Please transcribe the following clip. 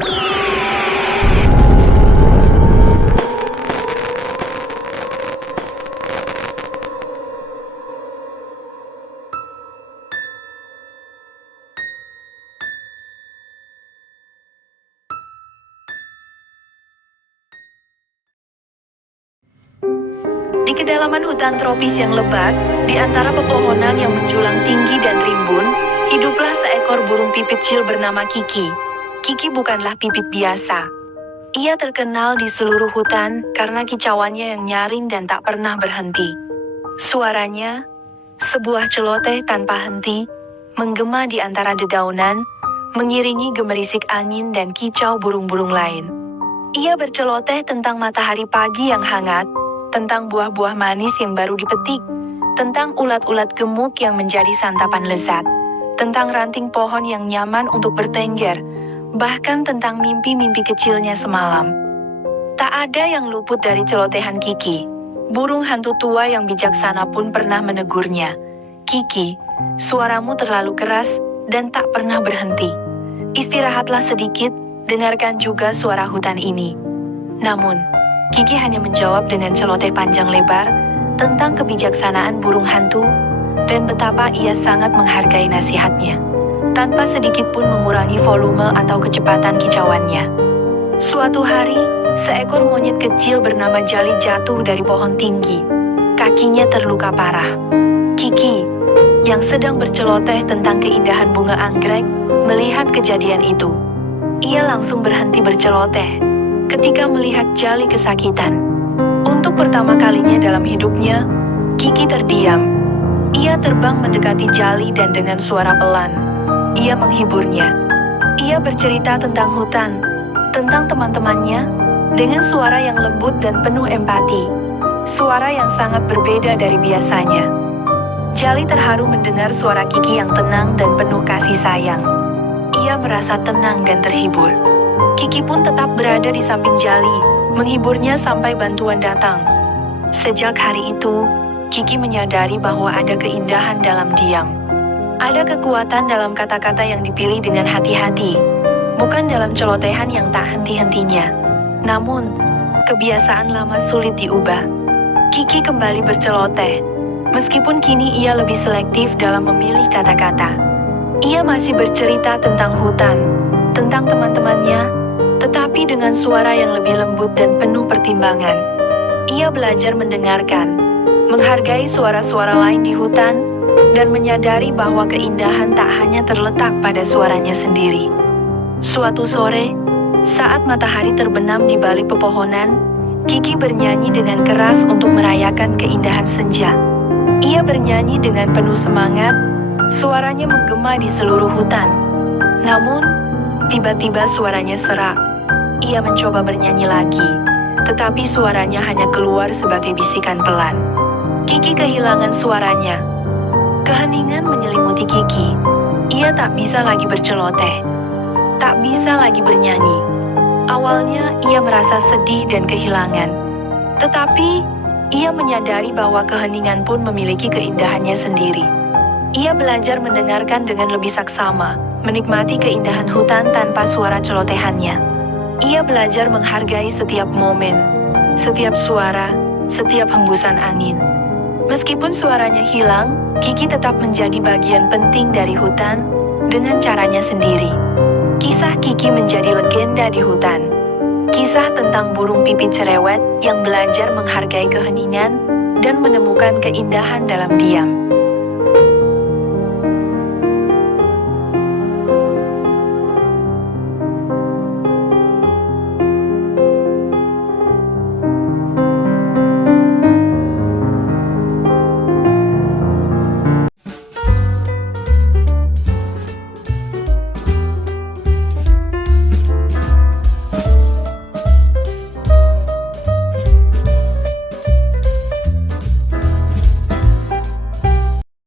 Di kedalaman hutan tropis yang lebat, di antara pepohonan yang menjulang tinggi dan rimbun, hiduplah seekor burung pipit kecil bernama Kiki. Kiki bukanlah pipit biasa. Ia terkenal di seluruh hutan karena kicauannya yang nyaring dan tak pernah berhenti. Suaranya, sebuah celoteh tanpa henti, menggema di antara dedaunan, mengiringi gemerisik angin dan kicau burung-burung lain. Ia berceloteh tentang matahari pagi yang hangat, tentang buah-buah manis yang baru dipetik, tentang ulat-ulat gemuk yang menjadi santapan lezat, tentang ranting pohon yang nyaman untuk bertengger, bahkan tentang mimpi-mimpi kecilnya semalam. Tak ada yang luput dari celotehan Kiki. Burung hantu tua yang bijaksana pun pernah menegurnya. Kiki, suaramu terlalu keras dan tak pernah berhenti. Istirahatlah sedikit, dengarkan juga suara hutan ini. Namun, Kiki hanya menjawab dengan celoteh panjang lebar tentang kebijaksanaan burung hantu dan betapa ia sangat menghargai nasihatnya, tanpa sedikit pun mengurangi volume atau kecepatan kicauannya. Suatu hari, seekor monyet kecil bernama Jali jatuh dari pohon tinggi. Kakinya terluka parah. Kiki, yang sedang berceloteh tentang keindahan bunga anggrek, melihat kejadian itu. Ia langsung berhenti berceloteh ketika melihat Jali kesakitan. Untuk pertama kalinya dalam hidupnya, Kiki terdiam. Ia terbang mendekati Jali dan dengan suara pelan, ia menghiburnya. Ia bercerita tentang hutan, tentang teman-temannya, dengan suara yang lembut dan penuh empati. Suara yang sangat berbeda dari biasanya. Jali terharu mendengar suara Kiki yang tenang dan penuh kasih sayang. Ia merasa tenang dan terhibur. Kiki pun tetap berada di samping Jali, menghiburnya sampai bantuan datang. Sejak hari itu, Kiki menyadari bahwa ada keindahan dalam diam. Ada kekuatan dalam kata-kata yang dipilih dengan hati-hati, bukan dalam celotehan yang tak henti-hentinya. Namun, kebiasaan lama sulit diubah. Kiki kembali berceloteh, meskipun kini ia lebih selektif dalam memilih kata-kata. Ia masih bercerita tentang hutan, tentang teman-temannya, tetapi dengan suara yang lebih lembut dan penuh pertimbangan. Ia belajar mendengarkan, menghargai suara-suara lain di hutan, dan menyadari bahwa keindahan tak hanya terletak pada suaranya sendiri. Suatu sore, saat matahari terbenam di balik pepohonan, Kiki bernyanyi dengan keras untuk merayakan keindahan senja. Ia bernyanyi dengan penuh semangat, suaranya menggema di seluruh hutan. Namun, tiba-tiba suaranya serak. Ia mencoba bernyanyi lagi, tetapi suaranya hanya keluar sebagai bisikan pelan. Kiki kehilangan suaranya. Keheningan menyelimuti Kiki. Ia tak bisa lagi berceloteh, tak bisa lagi bernyanyi. Awalnya ia merasa sedih dan kehilangan, tetapi ia menyadari bahwa keheningan pun memiliki keindahannya sendiri. Ia belajar mendengarkan dengan lebih saksama, menikmati keindahan hutan tanpa suara celotehannya. Ia belajar menghargai setiap momen, setiap suara, setiap hembusan angin. Meskipun suaranya hilang, Kiki tetap menjadi bagian penting dari hutan dengan caranya sendiri. Kisah Kiki menjadi legenda di hutan. Kisah tentang burung pipit cerewet yang belajar menghargai keheningan dan menemukan keindahan dalam diam.